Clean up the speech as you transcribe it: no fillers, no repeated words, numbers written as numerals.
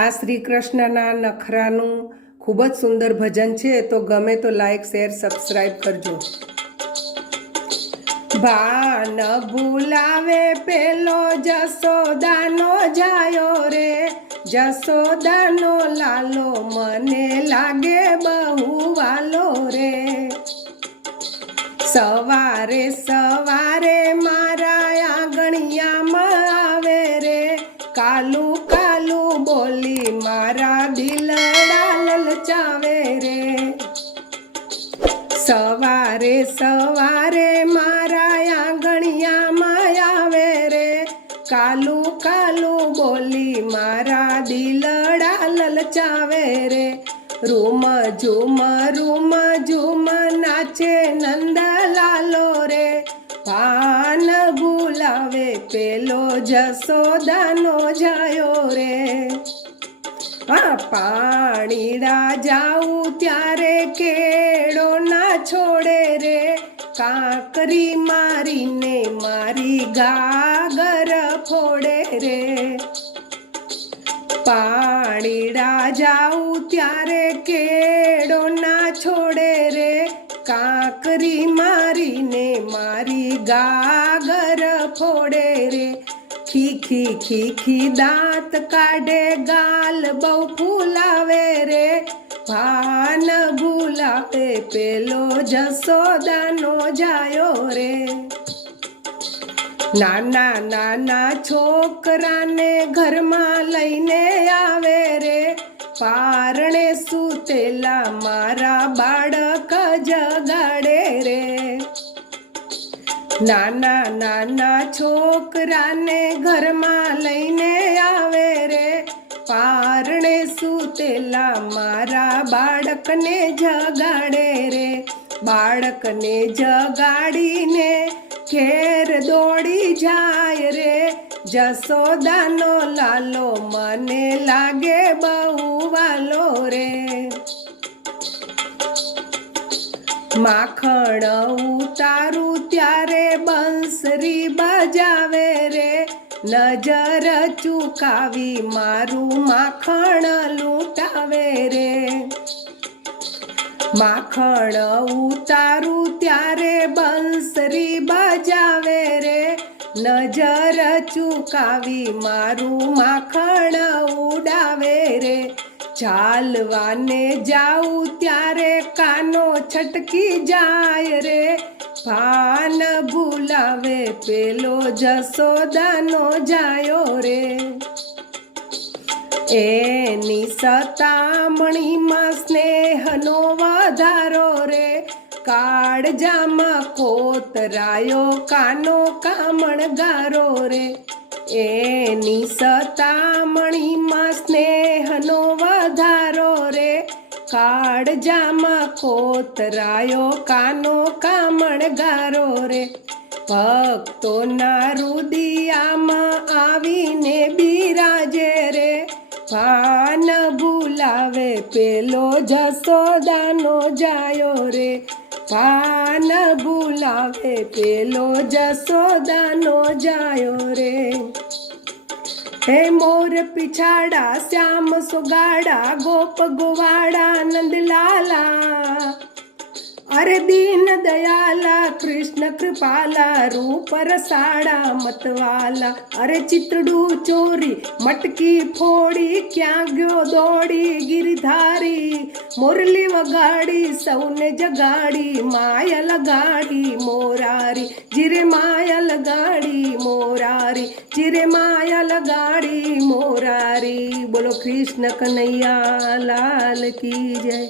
આ શ્રી કૃષ્ણના નખરાનું ખૂબ જ સુંદર ભજન છે, તો ગમે તો લાઈક શેર સબસ્ક્રાઈબ કરજો। ભાન ભૂલાવે પેલો જસોદાનો જાયો રે, જસોદાનો લાલો મને લાગે બહુ વાલો રે। સવારે સવારે મારા આંગણિયામાં આવે રે, કાલું કાલું બોલી મારા દિલડા લલચાવે રે। સવારે સવારે મારા આંગણિયામાં આવે રે, કાલું કાલું બોલી મારા દિલડા લલચાવે રે। રૂમ ઝૂમ નાચે નંદલાલો રે, ભાન ભૂલાવે પેલો જસોદાનો જાયો રે। પાણીડા જાઉં ત્યારે કેળો ના છોડે રે, કાંકરી મારીને મારી ગાગર ફોડે રે। પાણીડા જાઉં ત્યારે કેળો ના છોડે રે, કાંકરી મારીને મારી ગાગર ફોડે રે। ખીખી ખીખી દાંત કાઢે, ગાલ બહુ ફૂલાવે રે, ભાન ભૂલાવે પેલો જસોદાનો જાયો રે। નાના નાના છોકરાને ઘરમાં લઈને આવે રે, પારણે સૂતેલા મારા બાળક જગાડે રે। નાના નાના છોકરાને ઘરમાં લઈને આવે રે, પારણે સૂતેલા મારા બાળકને જગાડે રે। બાળકને જગાડીને ઘેર દોડી જાય રે, જસોદાનો લાલો મને લાગે બહુ વાલો રે। માખણ ઉતારું ત્યારે બંસરી બજાવે રે, નજર ચૂકાવી મારું માખણ લૂંટાવે રે। માખણ ઉતારું ત્યારે બંસરી બજાવે રે, નજર ચૂકાવી મારું માખણ ઉડાવે રે। ચાલવાને જાઉં ત્યારે કાનો છટકી જાય રે, ભાન ભૂલાવે પેલો જસોદાનો જાયો રે। એની સતામણીમાં સ્નેહનો વધારો રે, કાળજામાં કોતરાયો કાનો કામણગારો રે। એની સતામણીમાં સ્નેહનો વધારો રે, કાળજામાં કોતરાયો કાનો કામણગારો રે। ભક્તોના રુદિયામાં આવીને બિરાજે રે, ભાન ભૂલાવે પેલો જસોદાનો જાયો રે, ભાન ભૂલાવે પેલો જસોદાનો જાયો રે। હે મોર પીછાડા શ્યામ સુગાડા, ગોપ ગોવાડા નંદલાલા, અરે દીન દયાલા કૃષ્ણ કૃપાલા, રૂપ રસાડા મતવાલા, અરે ચિતડું ચોરી મટકી ફોડી, ક્યાં ગયો દોડી ગિરધારી, મુરલી વગાડી સૌને જગાડી, માયલ ગાડી મોરારી, જીરે માયલ ગાડી મોરારી, જીરે માયલ ગાડી મોરારી। બોલો કૃષ્ણ કનૈયા લાલ કી જય।